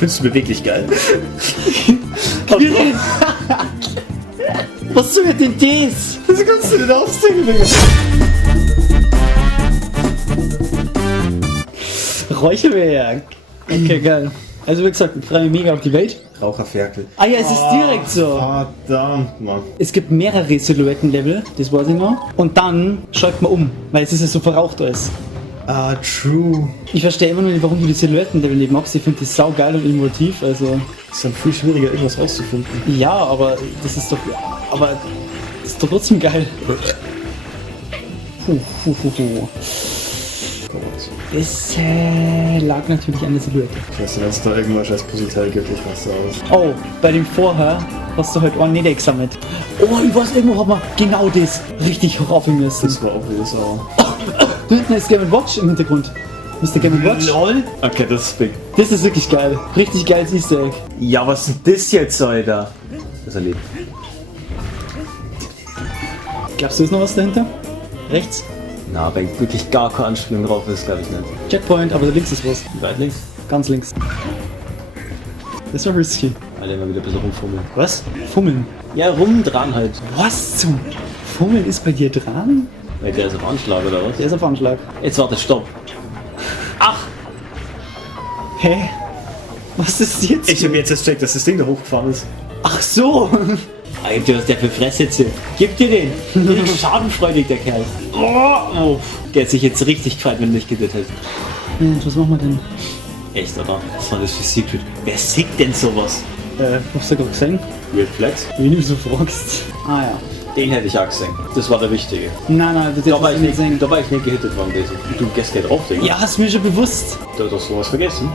Findest du beweglich geil? Was soll denn das? Das kannst du nicht aufsehen, Digga. Räucherwerk. Okay, geil. Also wie gesagt, ich freue mich mega auf die Welt. Raucherferkel. Ah ja, es ist direkt so. Verdammt, Mann. Es gibt mehrere Silhouettenlevel, das weiß ich noch. Und dann schaltet man um, weil es ist ja so verraucht alles. Ah, true. Ich verstehe immer noch nicht, warum du die Silhouettenlevel nicht magst. Ich finde das saugeil und innovativ, also... Es ist dann viel schwieriger, irgendwas rauszufinden. Ja, aber das ist doch... Aber das ist doch trotzdem geil. Das lag natürlich an der Silhouette. Ich weiß nicht, wenn es da irgendwas scheiß Puzzleteil gibt, ich raste aus. Oh, bei dem vorher hast du halt einen nicht gesammelt. Oh, ich weiß, irgendwo hat man genau das richtig raufgehen müssen. Das war obvious, aber... Da hinten ist Game & Watch im Hintergrund. Mr. Game & Watch. LOL? Okay, das ist big. Das ist wirklich geil. Richtig geiles Easter Egg. Ja, was ist denn das jetzt, Alter? Das erlebt. Glaubst du, ist noch was dahinter? Rechts? Na, wenn wirklich gar keine Anspielung drauf ist, glaube ich nicht. Checkpoint, aber da links ist was. Weit links? Ganz links. Das war risky. Alle immer wieder ein bisschen rumfummeln. Was? Fummeln. Ja, rum dran halt. Was zum Fummeln ist bei dir dran? Weil der ist auf Anschlag oder was? Der ist auf Anschlag. Jetzt warte, stopp. Ach! Hä? Was ist jetzt? Ich hab jetzt gecheckt, dass das Ding da hochgefahren ist. Ach so! Alter, was der für Fresse jetzt? Gib dir den! Richtig schadenfreudig, der Kerl. Oh. Der hat sich jetzt richtig gefreut, wenn du nicht gedacht hättest. Ja, was machen wir denn? Echt, oder? Was war das für Secret? Wer sieht denn sowas? Hast du gerade gesehen? Weird Flex? Wie du so fragst. Ah ja. Den hätte ich auch gesehen. Das war der Wichtige. Nein, das Da war, ist ich nicht sehen. nicht, da war ich nicht gehittet worden, Daisy. Du gehst ja drauf, Digga. Ja, ist mir schon bewusst. Du hast sowas vergessen.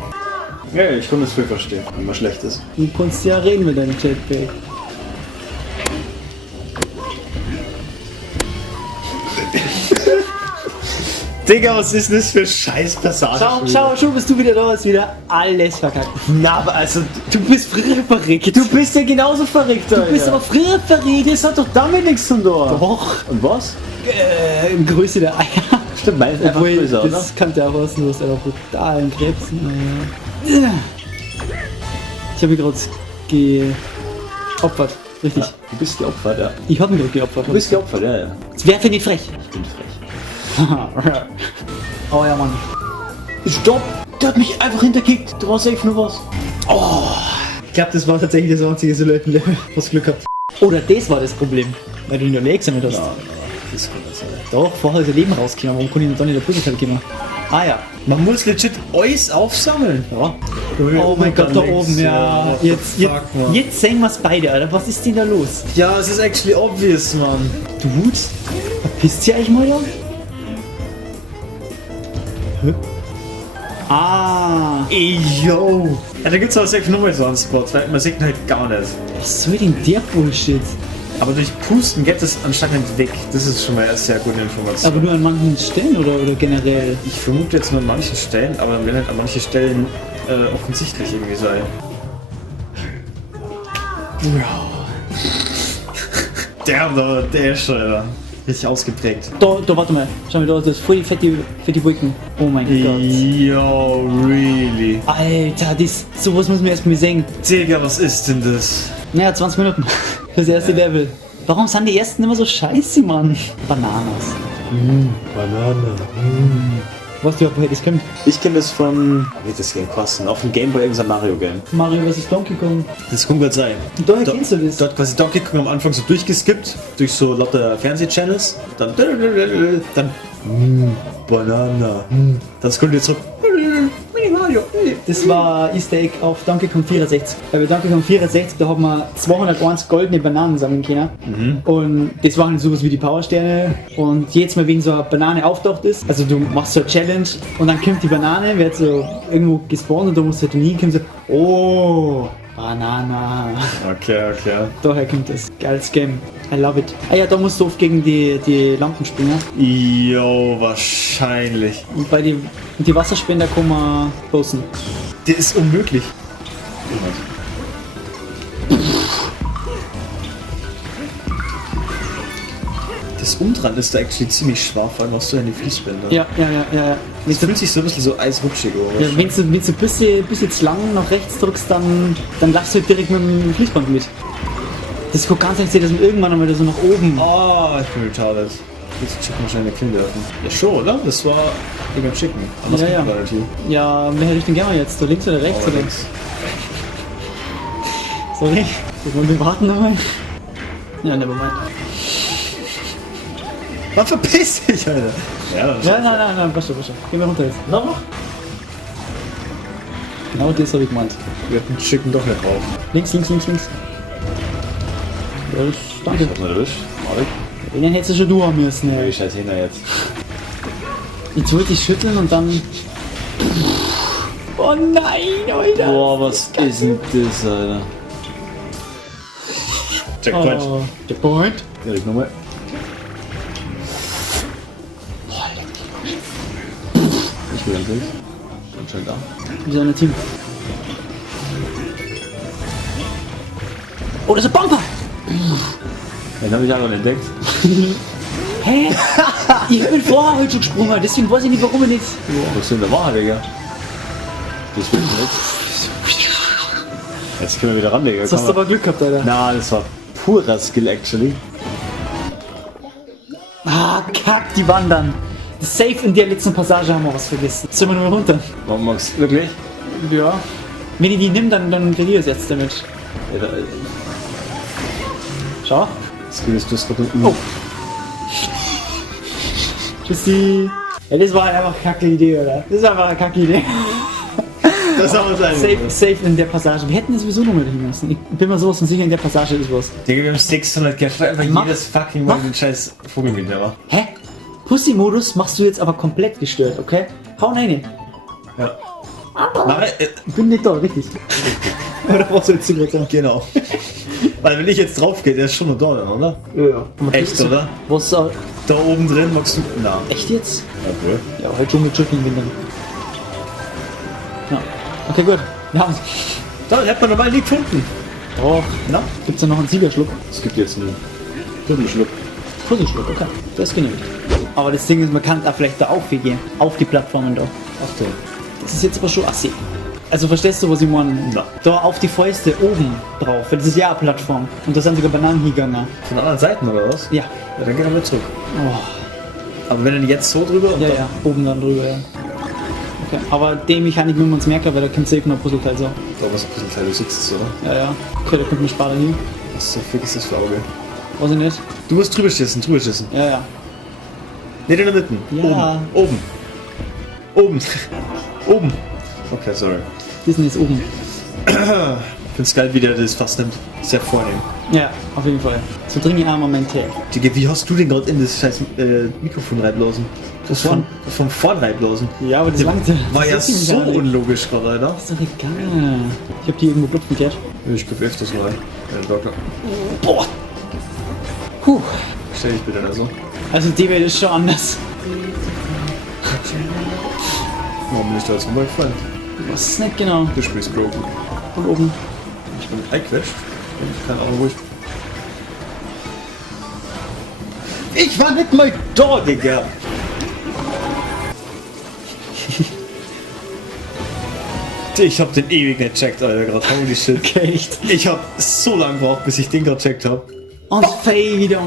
Ja, ich kann das viel verstehen, wenn man schlecht ist. Du kannst ja reden mit deinem Jetpack. Digga, was ist das für scheiß Passage? Schau, bist du wieder da, ist wieder alles verkackt. Na, aber also, Du bist früher verrückt. du bist ja genauso verrückt, Alter. Du bist aber früher verrückt. Das hat doch damit nichts zu tun. Doch. Und was? Größe der Eier. Stimmt, meins ist einfach Obwohl, größer, oder? das kann der auch was, du hast einfach brutalen Krebs. Naja. Ich habe mich gerade geopfert. Richtig. Ja, du bist geopfert, ja. Ich habe mich gerade geopfert. Du bist geopfert, ja, ja. Das wäre für nicht frech. Ich bin frech. Oh ja, Mann. Stopp! Der hat mich einfach hinterkickt. Du warst safe nur was. Ich glaube, das war tatsächlich das einzige Silhouettenlevel, was Glück gehabt. Oder das war das Problem, weil du ihn nicht gesammelt hast. Ja, das kann das sein. Doch, vorher ist er Leben rausgekommen. Warum konnte ich denn dann nicht der Puzzleteil kommen? Ah ja. Man muss legit alles aufsammeln. Ja. Oh mein Gott, da oben, ja. Jetzt sehen wir es beide, Alter. Was ist denn da los? Ja, es ist actually obvious, Mann. Dude, verpisst ihr euch mal da? Hä? Ah, Ey, yo. Ja, da gibt's aber safe nochmal so einen Spot, weil man sieht ihn halt gar nicht. was soll denn der Bullshit? Aber durch Pusten geht es anscheinend weg. Das ist schon mal eine sehr gute Information. Aber nur an manchen Stellen oder generell? Ich vermute jetzt nur an manchen Stellen, aber dann werden halt an manchen Stellen offensichtlich irgendwie sein. Der ist schon richtig ausgeprägt. Da, warte mal. Schau mal, da ist voll die fette Wolken. Oh mein Gott. Yo, really? Alter, sowas muss man erstmal sehen. Digga, was ist denn das? Naja, 20 Minuten. Das erste Level. Warum sind die ersten immer so scheiße, Mann? Bananas. Banane. Weißt du, woher das kommt? Ich kenne das von... Wie das Game kosten? Auf dem Gameboy irgendein Mario-Game. Mario vs. Donkey Kong. Das kann gut sein. Und daher kennst du das? Dort quasi Donkey Kong am Anfang so durchgeskippt, durch so lauter Fernsehchannels. Dann... Banana. Dann scrollt ihr zurück. Mario. Das war Easter Egg auf Donkey Kong 64. Weil bei Donkey Kong 64, da haben wir 201 goldene Bananen sammeln können. Und das waren sowas wie die Powersterne. Und jedes Mal, wenn so eine Banane auftaucht ist, also du machst so eine Challenge und dann kommt die Banane, wird so irgendwo gespawnt und du musst halt hinkommen und so, oh, Banana. Okay. Daher kommt das. Geiles Game. I love it. Ah ja, da musst du oft gegen die Lampen springen. Jo, wahrscheinlich. Und bei die Wasserspender kann man bossen. Das ist unmöglich. Das Umdrehen ist da actually ziemlich schwach, vor allem hast du ja die Fließbänder. Ja. Das fühlt sich so ein bisschen so eisrutschig, oder? Ja, wenn du ein bisschen zu lang nach rechts drückst, dann laufst du halt direkt mit dem Fließband mit. Das kann ganz sein, dass man irgendwann einmal so nach oben. Oh, ich bin retarded. Jetzt checken wir schnell eine Kinder öffnen. Ja, schon, oder? Das war beim Chicken. Anders Ja. geht gar nicht hier. Ja, welche Richtung gehen wir jetzt? Da links oder rechts? Aber Oder? links. Sorry. Wir warten nochmal. Ja, nevermind. Man verpiss dich, Alter. Ja, das Ja, nein, passt schon. Gehen wir runter jetzt. noch? Genau das habe ich gemeint. Wir hatten Chicken doch nicht drauf. Links. Ja, das, danke. Ich hab's nicht erwischt. Marek. Den hättest du schon du haben müssen. Ja, Ey. ich scheiß hin jetzt. Jetzt wollte ich schütteln und dann... Oh nein, Alter! Boah, was ist denn das, Alter? Checkpoint. Oh, der Point. Ja, ich nochmal. Ich will ganz weg. Und schon da. Wir sind ein Team. Oh, das ist ein Bumper! Den habe ich auch noch entdeckt. Hä? Ich bin vorher heute schon gesprungen, deswegen weiß ich nicht, warum ich nicht. Was ist denn der Wahrheit, Digga? Das will ich nicht. Jetzt können wir wieder ran, Digga. Jetzt hast du aber Glück gehabt, Alter. Na, das war purer Skill, actually. Ah, kack, die wandern. Safe in der letzten Passage haben wir was vergessen. Jetzt sind wir nur runter. Warum magst du wirklich? Ja. Wenn ich die nimm, dann verliere ich es jetzt damit. Ja, da, Schau. Skill ist das gerade. Oh. Tschüssi. Ja, das war einfach eine kacke Idee, oder? Das war einfach eine kacke Idee. Das haben wir sein. Safe in der Passage. Wir hätten das sowieso nochmal dahin lassen. Ich bin mir sowas von sicher, in der Passage ist was. Digga, wir haben 600 Cash, weil einfach Mach- jedes fucking Mal mach- den scheiß Vogel mit mir war. Hä? Pussy-Modus machst du jetzt aber komplett gestört, okay? Hau rein. Ja. Mach, Ich bin nicht da, richtig. Oder was sollst du gerade sagen? genau. Weil wenn ich jetzt drauf gehe, der ist schon noch da, dann, oder? Ja. Echt, oder? Was, Da oben drin magst du. Na. echt jetzt? Okay. Ja, halt schon mit Schütteln bin dann. Ja. Okay, gut. Wir haben Da hat man normal nie gefunden. Oh, Na? gibt's da noch einen Siegerschluck? Es gibt jetzt einen Schluck. Puzzleschluck, okay. Das ist genügend. Aber das Ding ist, man kann da vielleicht da aufgehen. Auf die Plattformen da. Achtung. Das ist jetzt aber schon assi. Also verstehst du, was ich meine? Na. Da auf die Fäuste oben drauf. Das ist ja eine Plattform. Und da sind sogar Bananen hingegangen. Von anderen Seiten oder was? Ja. Ja, dann gehen wir zurück. Oh. Aber wenn du jetzt so drüber. und Ja, dann- ja. Oben dann drüber, ja. Okay. Aber die Mechanik müssen wir uns merken, weil da kommt safe noch Puzzleteil so. Da was ein bisschen Teil, du siehst es, oder? Ja, ja. Okay, da kommt ein Sparer hin. Was so fick ist das für Auge? Weiß ich nicht. Du musst drüber schießen, drüber schießen. Ja, ja. Nicht in der Mitte. Ja. Oben. Oben. Oben. Okay, sorry. Disney ist oben. Ich find's geil, wie der das fast nimmt. Sehr vornehm. Ja, auf jeden Fall. So dringend Armamente. Digga, wie hast du den gerade in das scheiß Mikrofon reinblasen? Das Vorn? vom Vorn reinblasen. Ja, aber das langt. War ja das ist so egal. unlogisch gerade, Alter. Ist doch egal. Ich hab die irgendwo blöd gehört. Ich guck öfters mal. Ja, Doktor. Boah. Puh. Stell dich bitte da so. Also die Welt ist schon anders. Warum bin ich da jetzt runtergefallen? Was ist nicht genau? Du spielst broken. Von oben. Ich bin eingequetscht. Keine Ahnung, wo ich war nicht mal da, Digga. Ich hab den ewig nicht checkt, Alter, gerade. Holy shit. Okay, echt. Ich hab so lange gebraucht, bis ich den gerade checkt hab. Und Faye wieder.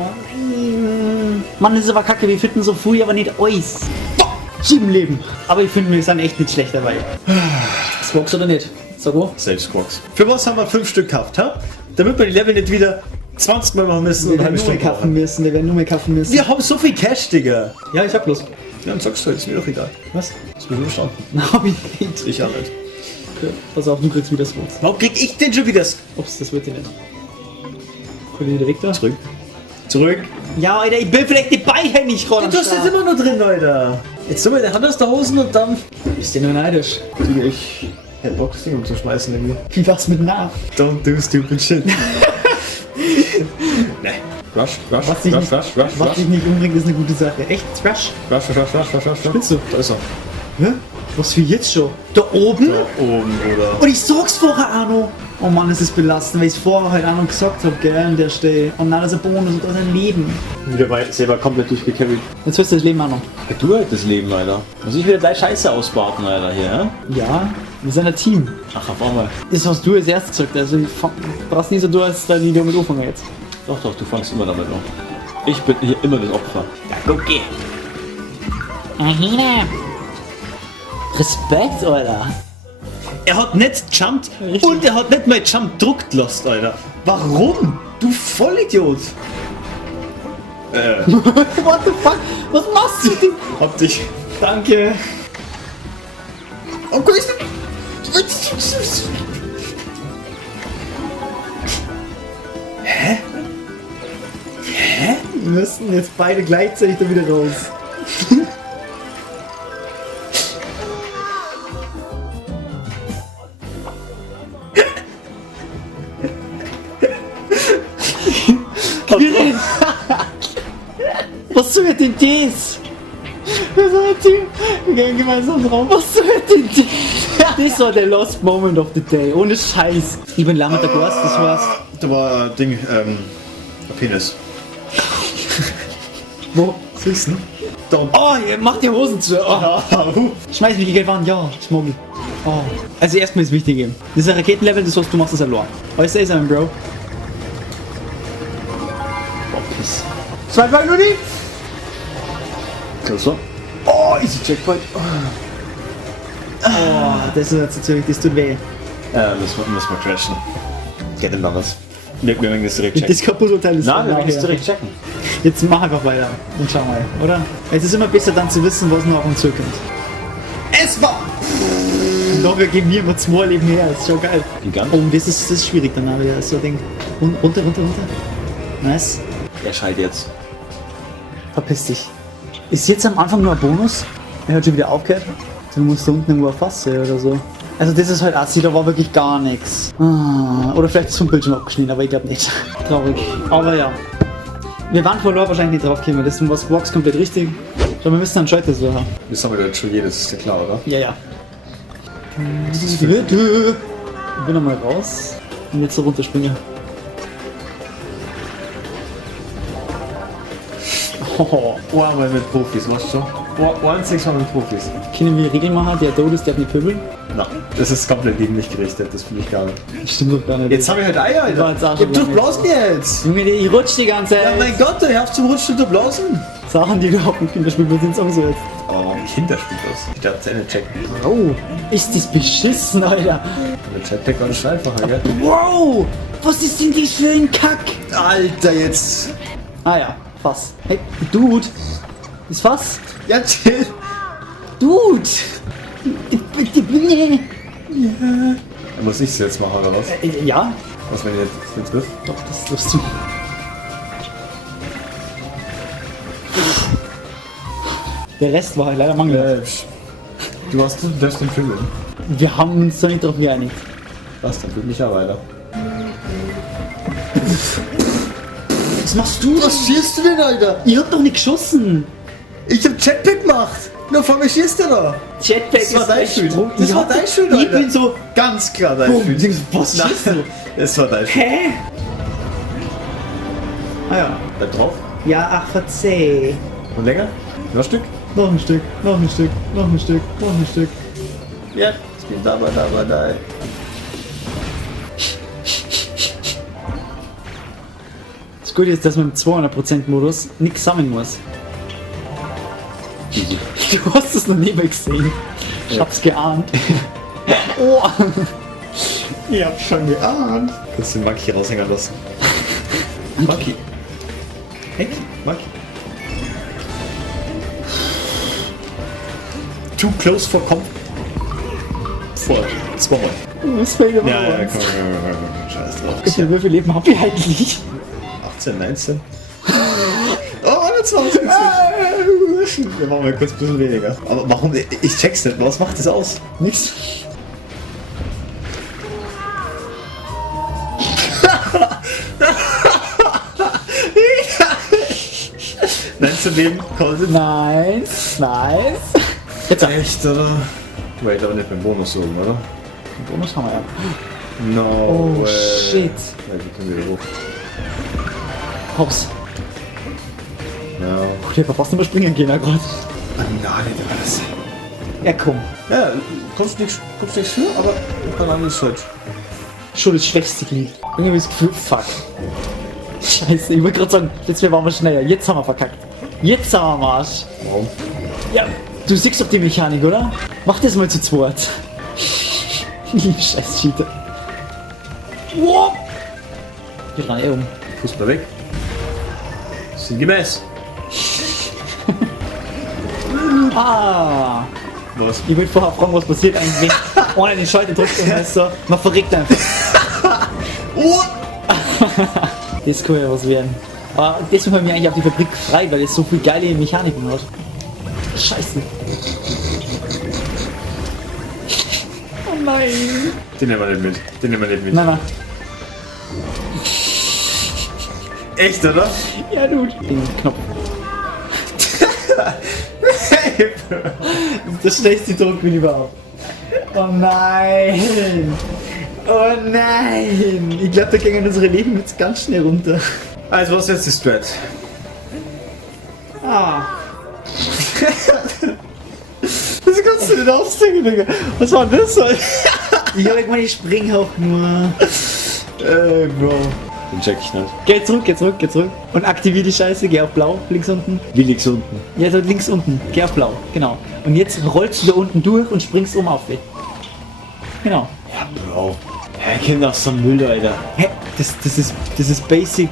Mann, das ist aber kacke, wir finden so früh, aber nicht euch. 7 Leben. Aber ich finde, wir sind echt nicht schlecht dabei. Swox oder nicht? Sag wo? Selbst Quacks. Für was haben wir 5 Stück gehabt, ha? Damit wir die Level nicht wieder 20 Mal machen müssen und Wir eine werden nur mehr Stunde kaufen brauchen. müssen, wir werden nur mehr kaufen müssen. Wir haben so viel Cash, Digga. Ja, ich hab bloß. Ja, dann sagst du, ist mir doch egal. Was? Ist mir nur verstanden. Na, hab ich nicht. Ich auch nicht. Okay. Pass auf, du kriegst wieder Swox. Warum krieg ich denn schon wieder Ups, das wird dir nicht. Komm wieder weg da. zurück? Zurück. Ja, Alter, ich bin vielleicht die Beine nicht ran. Du hast jetzt immer nur drin, Alter. Jetzt so mit der Hand aus der Hosen und dann. Bist du nur neidisch? Digga, ich hätte Bock, das Ding umzuschmeißen irgendwie. Wie war's mit nach? Don't do stupid shit. Nee. Rush, rush, Was dich rush, nicht, rush, rush, was rush, dich nicht umbringt, ist eine gute Sache. Echt? Rush? rush, rush, rush, rush, rush, rush. Spinnst du? Da ist er. Hä? Was für jetzt schon? Da oben? Da oben, Bruder. Und ich sag's vorher auch noch. Oh Mann, das ist belastend, weil ich es vorher halt auch noch gesagt habe, gell, an der Stelle. Und dann ist ein Bonus und da ist ein Leben. Wieder selber komplett durchgecarried. Jetzt hast du das Leben auch noch. Du halt das Leben, Alter. Muss ich wieder gleich Scheiße ausbaden, Alter, hier, hä? Ja, wir sind ein Team. Ach, auf einmal. Das hast du als erstes gesagt, also brauchst nicht so du als da die damit anfangen jetzt. Doch, du fangst immer damit an. Ich bin hier immer das Opfer. Ja, okay. Ahina. Respekt, Alter. Er hat nicht jumpt und er hat nicht mal Jump druckt lassen, Alter. Warum? Du Vollidiot. What the fuck? Was machst du denn? Hab dich. Danke. Oh Gott, Wir müssen jetzt beide gleichzeitig da wieder raus. Was soll denn das? Wir sind ein Team. Wir gehen gemeinsam drauf. Was soll denn das? Das war der Lost Moment of the Day. Ohne Scheiß. Ich bin Lama der Gast, das war's. Da war Ding, ein Penis. Wo? Siehst du? Da unten. Oh, ihr macht die Hosen zu. Oh. Schmeiß mich gegen die Wand. Ja, Smogel. Oh. Also erstmal ist wichtig eben. Das ist ein Raketenlevel, das heißt, du machst das allein. Alles ist ein Bro. Boah, Piss. 2 Fall nur die. So. Oh, easy Checkpoint. Oh, das ist natürlich, das tut weh. Müssen wir crashen. Geht denn anders? Wir werden das direkt checken. Das Kapuzelteil ist Nein, wir nachher. müssen es direkt checken. Jetzt mach einfach weiter und schau mal, oder? Es ist immer besser dann zu wissen, was noch auf uns zukommt. Es war! Und dafür geben wir immer 2 Leben her, das ist schon geil. Gigant. Oh, und das ist schwierig dann aber wieder, so ein Ding. Runter. Nice. Er schallt jetzt. Verpiss dich. Ist jetzt am Anfang nur ein Bonus? Er hat schon wieder aufgehört. Dann musst du unten irgendwo fassen oder so. Also das ist halt assi, da war wirklich gar nichts. Oder vielleicht ist vom Bildschirm abgeschnitten, aber ich glaube nicht. Traurig. Aber ja. Wir waren verloren wahrscheinlich nicht drauf gekommen. Das ist was Box komplett richtig. Schau, wir müssen einen Schalter so haben. Das haben wir jetzt schon jedes, ist ja klar, oder? Ja. Ich bin nochmal raus und jetzt so runterspringen. Oh, einmal mit Profis, weißt du schon? Einziges Mal mit Profis. Können wir Regeln machen, der tot ist, darf nicht pöbeln? Nein, das ist komplett gegen mich gerichtet, das finde ich gar nicht. Das stimmt doch gar nicht. Jetzt habe ich halt Eier, war jetzt auch Alter. schon Du lange. blasen jetzt! Junge, ich rutsch die ganze Zeit. Ja, mein Gott, du hörst zum Rutschen, du blasen! Sachen, die du auf dem Kinderspielplatz sind, sowieso jetzt. Oh, Kinderspiel das. Ich darf Zähne checken. Oh, ist das beschissen, Alter. Mit Jetpack war das schon einfacher, gell? Wow, was ist denn das für ein Kack? Alter, jetzt! Ah ja, Fass. Hey, Dude. Ist Fass? Ja, chill! Dude. Muss ich es jetzt machen, oder was? Ja, Was, wenn ich jetzt wirf? doch, das wirst du. Der Rest war halt leider mangelhaft. Du darfst den Film. Wir haben uns da nicht drauf geeinigt. Was, dann fühlt mich ja weiter. Was machst du? Was schießt du denn, Alter? Ihr habt doch nicht geschossen. Ich hab Jetpack gemacht! Nur vor mir schießt der da! Jetpack Das war ist dein echt Schuld. Sprung. Das Ich war hab- dein Schuld, Ich Alter. bin so. Ganz klar dein Boom. Schuld. Was schießt du? Das war dein Schuld. Hä? Ah ja. Bleib drauf. Ja, ach, verzeih. Und länger? Noch ein Stück? Noch ein Stück, noch ein Stück, noch ein Stück, noch ein Stück. Ja. Ich bin da. Das Gute ist, dass man im 200% Modus nichts sammeln muss. Du hast es noch nie mehr gesehen. Ich hab's geahnt. Oh. Ich hab schon geahnt. Kannst du den Monkey raushängen lassen. Monkey. Hey, Monkey. Too close for comp. Vor 2 Mal. Was fällt aber Ja, raus? komm. Scheiß drauf. Wie viel Leben hab ich eigentlich? 18, 19. Oh, 21. Wir machen mal kurz ein bisschen weniger. Aber warum? Ich check's nicht. Was macht das aus? Nichts. Nein, zu dem Colton. Nice, nice. Jetzt ein Echt, oder? Wait, aber nicht beim Bonus oben, oder? Bonus haben wir ja. No Oh, way. shit. Ja, die können wieder hoch. Hops. Ja. Puh, der hat fast nicht mehr springen gehen, gerade. Nein, nicht alles. Ja, komm. Ja, kommst nichts für, aber kein anderes halt. Schon das schwächste Glied. Irgendwie das Gefühl, fuck. Scheiße, ich wollte gerade sagen, letztes Mal waren wir schneller. Jetzt haben wir verkackt. Jetzt haben wir am Arsch. Warum? Ja, du siehst doch die Mechanik, oder? Mach das mal zu zweit. Scheiß Cheater. Wow. Wir dran um. Fußball weg. Sinngemäß. Ah. Was? Ich wollte vorher fragen, was passiert eigentlich, wenn einer den Schalter drückt und dann ist so, man verreckt einfach. Oh! Das kann ja was werden. Aber deswegen haben wir eigentlich auf die Fabrik frei, weil es so viel geile Mechaniken hat. Scheiße. Oh nein. Den nehmen wir nicht mit. Den nehmen wir nicht mit. Nein, nein. Echt, oder? Ja, Dude. Den Knopf. Das ist der schnellste Druckbild überhaupt. Oh nein! Oh nein! Ich glaube, da gehen unsere Leben jetzt ganz schnell runter. Also, was ist jetzt die Strat? Ah. Das kannst du nicht aufzeigen, Digga. Was war denn das? Ich hab gemeint, ich spring auch nur. Bro. Den check ich nicht. Geh zurück, geh zurück, geh zurück. Und aktivier die Scheiße, geh auf blau, links unten. Wie links unten? Ja, dort links unten. Geh auf blau, genau. Und jetzt rollst du da unten durch und springst auf. Genau. Ja, Bro. Hä, kennt doch so ein Müll, Alter. Hä? Das ist Basic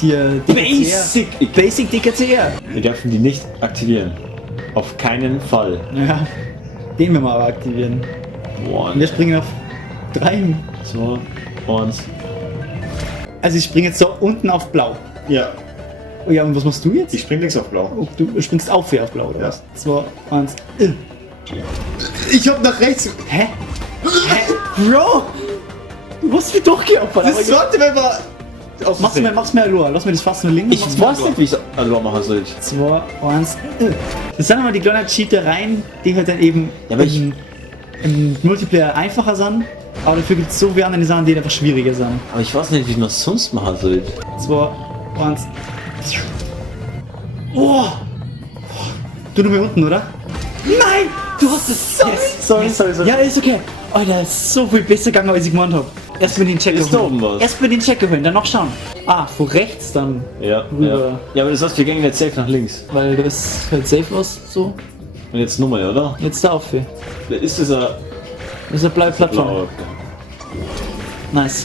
hier. Basic! Basic DKCR. Wir dürfen die nicht aktivieren. Auf keinen Fall. Ja. Den wir mal aber aktivieren. Boah, Und wir springen auf 3. so, und... Also ich springe jetzt da unten auf blau. Ja. Oh ja, und was machst du jetzt? Ich spring links auf blau. Oh, du springst auf hier auf blau, oder Ja. was? 2, 1. Ich hab nach rechts. Hä? Hä? Bro! Du musst mich doch geopfert. Das sollte wenn wir. Mach's mir Aloha. Lass mir das fast nur links. Ich weiß nicht, wie ich Aloha machen soll. 2, 1. Das sind immer die kleinen Cheatereien, die halt dann eben Ja, aber im Multiplayer einfacher sind. Aber dafür gibt es so viele andere Sachen, die einfach schwieriger sind. Aber ich weiß nicht, wie ich noch sonst machen soll. 2, 1. Oh! Du nur mehr unten, oder? Nein! Du hast es! Sorry. Ja, ist okay. Alter, ist so viel besser gegangen, als ich gemeint habe. Erst mit den Checker Ist da oben was? Erst mit den Checker holen, dann noch schauen. Ah, von rechts dann. Ja, Rüber. ja, aber das heißt, wir gehen jetzt safe nach links. Weil das halt safe was so. Und jetzt Nummer, oder? Jetzt da auf. Ist das ein Das ist eine blaue Plattform. blauer? Nice.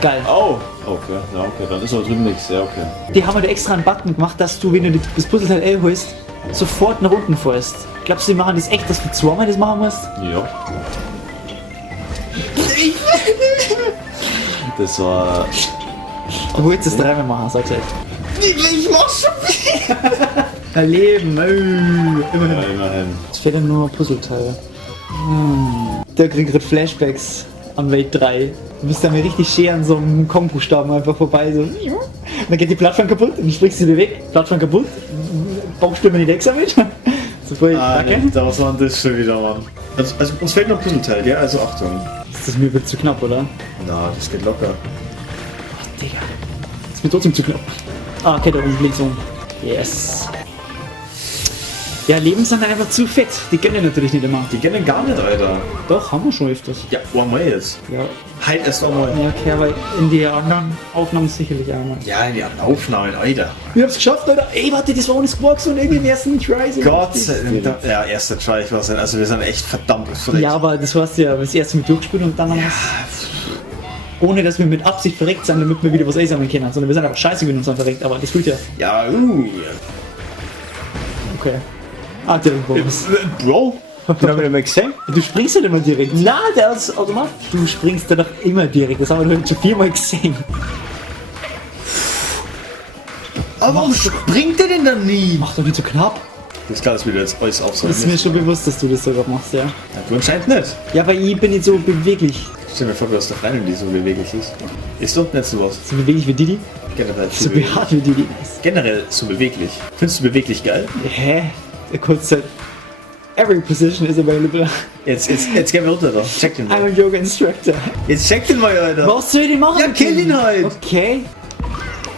Geil. Oh! Okay, ja, okay, dann ist aber drüben nichts. Ja, okay. Die haben da extra einen Button gemacht, dass du, wenn du das Puzzleteil L holst, sofort nach unten fährst. Glaubst du, die machen das echt, dass du zweimal das machen musst? Ja. Das war... Du wolltest das dreimal machen, sagst du jetzt. Ich mach schon viel. Dein Leben, immerhin. Ja, immerhin. Jetzt fehlt ihm nur ein Puzzleteil. Der kriegt gerade Flashbacks an Welt 3. Du bist da mal richtig schön an so einem Kong-Buchstaben einfach vorbei. So. Und dann geht die Plattform kaputt und dann springst du wieder weg. Plattform kaputt. Baumstürmer in die Decke mit. So voll Kacke. Nee, da was war das schon wieder, Mann. Also uns fehlt noch ein Puzzleteil, gell? Also Achtung. Ist das mir wird zu knapp, oder? Na, das geht locker. Digga. Ist mir trotzdem zu knapp. Ah, okay, da oben links um. Yes. Ja, Leben sind einfach zu fett. Die gönnen natürlich nicht immer. Die kennen gar nicht, Alter. Doch, haben wir schon öfters. Ja, einmal jetzt. Ja, Halt erst einmal. ja okay, aber in die anderen Aufnahmen sicherlich einmal. Ja, in die anderen Aufnahmen, Alter. Wir haben's geschafft, Alter. Ey, warte, das war ohne Squawks und irgendwie im ersten Try. so Gott richtig. sei Dank. Ja, erster Try, ich weiß nicht. Also wir sind echt verdammt verreckt. Ja, aber das war's ja, das erste Mal durchgespielt und dann haben wir's. Ohne dass wir mit Absicht verreckt sind, damit wir wieder was einsammeln können, sondern wir sind einfach scheiße mit uns verreckt, aber das tut ja. Ja, Okay. Ah, direkt Bonus. Bro? Den haben wir immer gesehen. Du springst ja immer direkt. Na, der ist automatisch. Du springst ja doch immer direkt, das haben wir doch schon 4-mal gesehen. aber warum springt der denn dann nie? Mach doch nicht so knapp. Das ist klar, dass wir jetzt alles Das aufsammeln ist mir schon bewusst, dass du das sogar machst, ja. Ja, du anscheinend nicht. Ja, weil ich bin nicht so beweglich. Stell mir vor, du hast eine Freundin, die so beweglich ist. Ist doch nicht sowas. So beweglich wie Didi. Generell So behaart wie Didi. Generell so beweglich. Findest du beweglich geil? Hä? Der Kurzzeit. Every position is available. Jetzt gehen wir runter da. Check den I'm mal. a yoga instructor. Jetzt check den mal, Alter. Was soll ich denn machen? Ja, mit kill dem? ihn halt. Okay.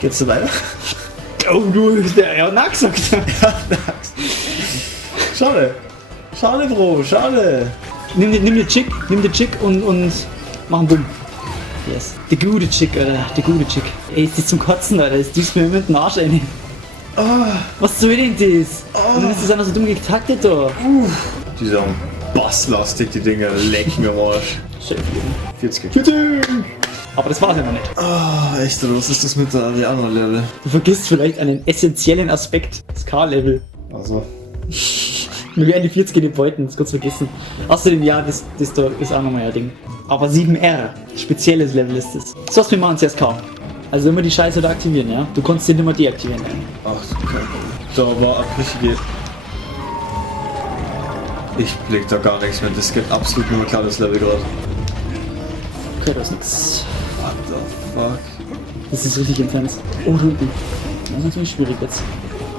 Geht's so weiter? Oh, du hast ja na gesagt. Schade. Schade, Bro, schade. Nimm den Chick und mach einen Bumm. Yes. Die gute Chick, Alter. Die gute Chick. Ey, ist das zum Kotzen, Alter. Das tust mir immer mit dem Arsch rein. Was soll denn das? Und dann ist das einfach so dumm getaktet da. Die sind basslastig, die Dinger. Leck mir am Arsch. Chef. 40. Aber das war's ja noch nicht. Ah, echt, was ist das mit der Ariana-Level? Du vergisst vielleicht einen essentiellen Aspekt. Das K-Level. Also. Wir werden die 40 nicht wollten, das kurz vergessen. Außerdem, ja, das da ist auch nochmal ein Ding. Aber 7R, spezielles Level ist das. So was wir machen zuerst K. Also immer die Scheiße da aktivieren, ja? Du konntest den nicht mehr deaktivieren. Ja? Ach, okay. Da war eine richtige. Ich blick da gar nichts mehr. Das geht absolut nur ein kleines Level gerade. Okay, da ist nix. What the fuck? Das ist richtig intens. Oh, da unten. Das ist natürlich schwierig jetzt.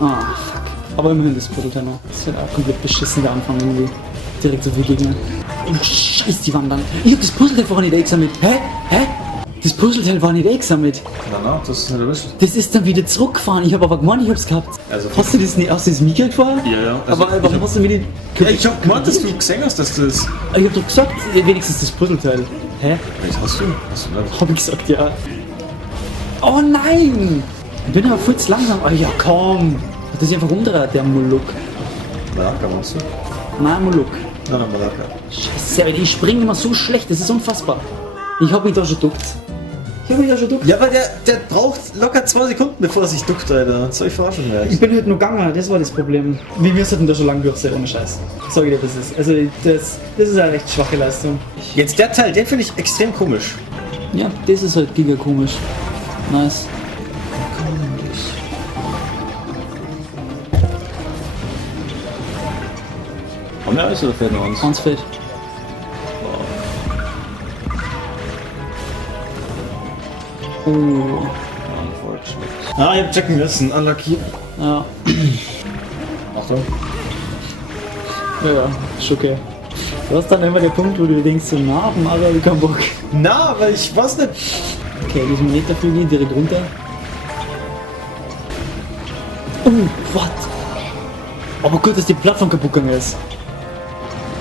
Ah, fuck. Aber immerhin das Portal noch. Das ist halt auch komplett beschissen der Anfang irgendwie. Direkt so viel Gegner. Oh, scheiß die Wand an. Ich hab das Puzzleteil vorher nicht eingesammelt. Hä? Das Puzzleteil war nicht eingesammelt. Na, das ist nicht erwischt. Das ist dann wieder zurückgefahren. Ich hab aber gemeint, ich hab's gehabt. Also- hast du das nicht aus diesem Mikro gefahren? Ja. Also, Aber warum hast du mir die... ja, ich hab gemeint, dass du gesehen hast, dass das. Ich hab doch gesagt, wenigstens das Puzzleteil. Hä? Was hast du? Hast du nicht? Hab ich gesagt, ja. Oh nein! Ich bin aber viel zu langsam. Oh ja, komm. Hat das einfach umdreht, der Moloch. Malaka machst du? Nein, Moloch. Nein, Malaka. Scheiße, Alter, ich springe immer so schlecht, das ist unfassbar. Ich hab mich da schon duckt. Ja, aber der braucht locker 2 Sekunden, bevor er sich duckt, Alter. Das soll ich verarschen werden. Ich bin halt nur gegangen, das war das Problem. Wir müssen da schon lange durch sein, ohne Scheiß. Sag ich dir, das ist. Also, das ist eine recht schwache Leistung. Jetzt der Teil, den finde ich extrem komisch. Ja, das ist halt giga komisch. Nice. Haben wir alles oder fehlt noch uns? Hans fällt. Oh. Unfortunate. Ah, ich hab checken müssen. Unlucky. Ja. Achtung. Ja, ist okay. Du hast dann immer den Punkt, wo du denkst, so, na, aber ich hab keinen Bock. Na, aber ich weiß nicht. Okay, müssen wir nicht dafür gehen, direkt runter. Oh, what? Aber gut, dass die Plattform kaputt gegangen ist.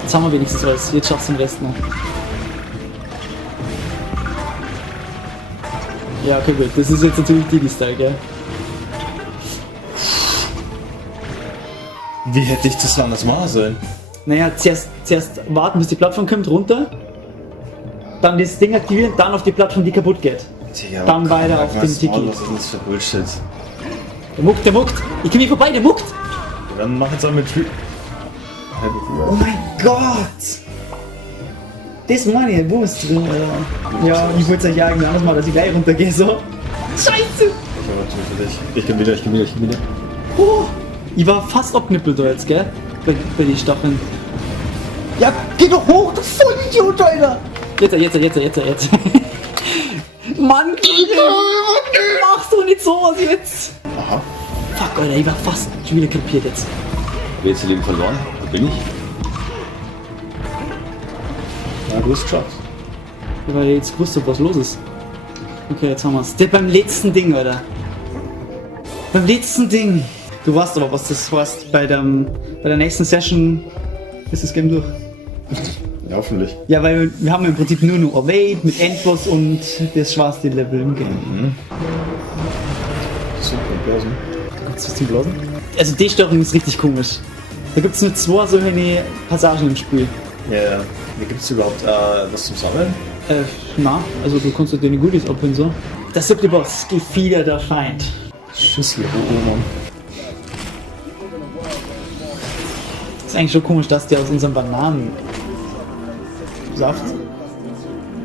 Jetzt haben wir wenigstens alles. Jetzt schaffst du den Rest noch. Ja, okay, gut. Das ist jetzt natürlich Digi-Style, gell? Wie hätte ich das anders machen sollen? Naja, zuerst warten, bis die Plattform kommt, runter. Dann das Ding aktivieren, dann auf die Plattform, die kaputt geht. Digga, Dann komm, weiter auf was den Tiki. Was ist denn das für Bullshit? Der muckt. Ich komm hier vorbei, der muckt. Dann mach jetzt auch mit Oh mein Gott! Das meine ich, wo ist drin, Alter? Ja, ich wollte es euch jagen, anders mal, dass ich gleich runtergehe, so. Scheiße! Ich habe natürlich für dich. Ich komm wieder. Oh, ich war fast abknippelt da jetzt, gell? Bei den Stacheln. Ja, geh doch hoch, du Vollidiot, Alter! Jetzt. Mann, machst du nicht sowas jetzt! Aha. Fuck, Alter, ich war fast schon wieder krepiert jetzt. Wer jetzt ihr Leben verloren? Wo bin ich? Ja, du hast geschafft. Weil ich jetzt gewusst hab, was los ist. Okay, jetzt haben wir's. Der beim letzten Ding, Alter. Beim letzten Ding. Du weißt aber, was das heißt. Bei der nächsten Session ist das Game durch. Ja, hoffentlich. Ja, weil wir haben im Prinzip nur noch Await mit Endboss und das schwarze Level im Game. Super, Blasen. Gibt's was zum Blasen? Also die Steuerung ist richtig komisch. Da gibt's nur 2 solche Passagen im Spiel. Ja. Wie gibt's überhaupt was zum Sammeln? Na, also du kannst dir deine Goodies abholen, so. Der 7. Boss, gefiederter Feind. Schüssel, oh Mann. Ist eigentlich schon komisch, dass der aus unserem Bananensaft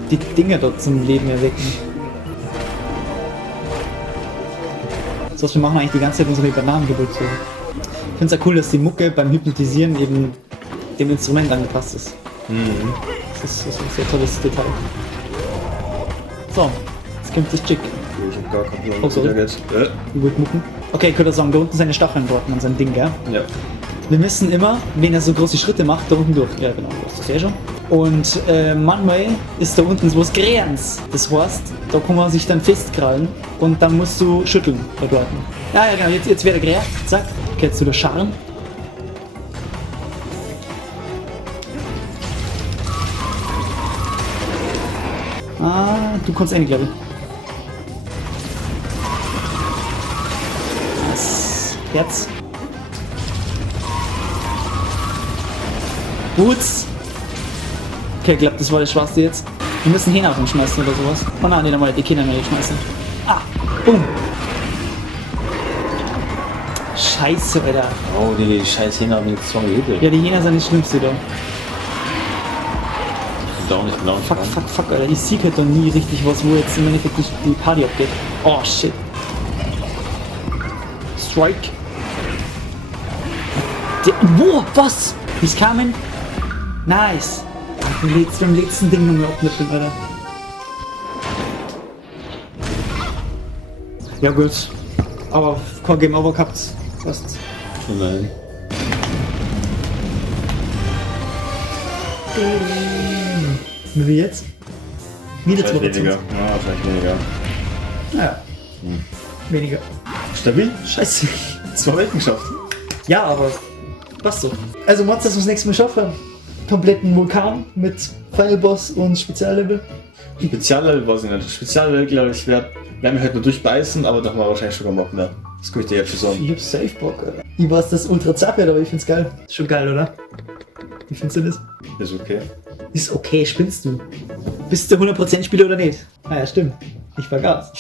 die Dinger dort zum Leben erwecken. Das heißt, wir machen eigentlich die ganze Zeit unsere Bananen kaputt. So. Ich finde es ja cool, dass die Mucke beim Hypnotisieren eben dem Instrument angepasst ist. Das ist ein sehr tolles Detail. So, jetzt kommt das Chick. Ich hab gar keinen Plan, Oh, sorry. was da geht. Die wird mucken. Okay, ich könnte sagen, da unten seine Stacheln dort und sein Ding, gell? Ja. Wir müssen immer, wenn er so große Schritte macht, da unten durch. Ja, genau, das ist ja schon. Und manchmal ist da unten so was Gräns. Das heißt, da kann man sich dann festkrallen und dann musst du schütteln da dort. Ja, ja, genau, jetzt wird er gerät. Zack, jetzt du der Scharren. Ah, du kannst eine, glaube ich. Das Herz. Gut. Okay, ich glaube, das war das Schwarze jetzt. Wir müssen Hähner auf ihn schmeißen oder sowas. Oh nein, nicht einmal die Kinder mehr schmeißen. Ah, boom. Scheiße, Alter. Oh, die scheiß Hähner haben jetzt 2 Hebel. Ja, die Hähner sind das Schlimmste da. Ich bin auch nicht genau. Fuck, Alter. Ich sehe halt doch nie richtig was, wo jetzt im Endeffekt die Party abgeht. Oh, shit. Strike. Boah, was? Ist kamen? Nice. Beim letzten Ding nochmal abknüpfen, Alter. Ja gut. Aber kein Game Over gehabt. Fast. Nein. Wie jetzt? Wieder 2%. Weniger. Ja, vielleicht weniger. Naja. Weniger. Stabil? Scheiße. 2 Welten geschafft. Ja, aber passt so. Also Monster, dass wir das nächste Mal schaffen. Kompletten Vulkan mit Final Boss und Speziallevel. Speziallevel weiß ich nicht. Speziallevel, glaube ich, werden wir halt nur durchbeißen, aber doch mal wahrscheinlich sogar Bock mehr. Das kann ich dir jetzt schon sagen. Ich hab safe Bock, Alter. Ich weiß, dass Ultra zap wird, aber ich find's geil. Ist schon geil, oder? Wie findest du das? Ist okay. Ist okay, spinnst du. Bist du 100% Spieler oder nicht? Ah ja, stimmt. Ich vergaß.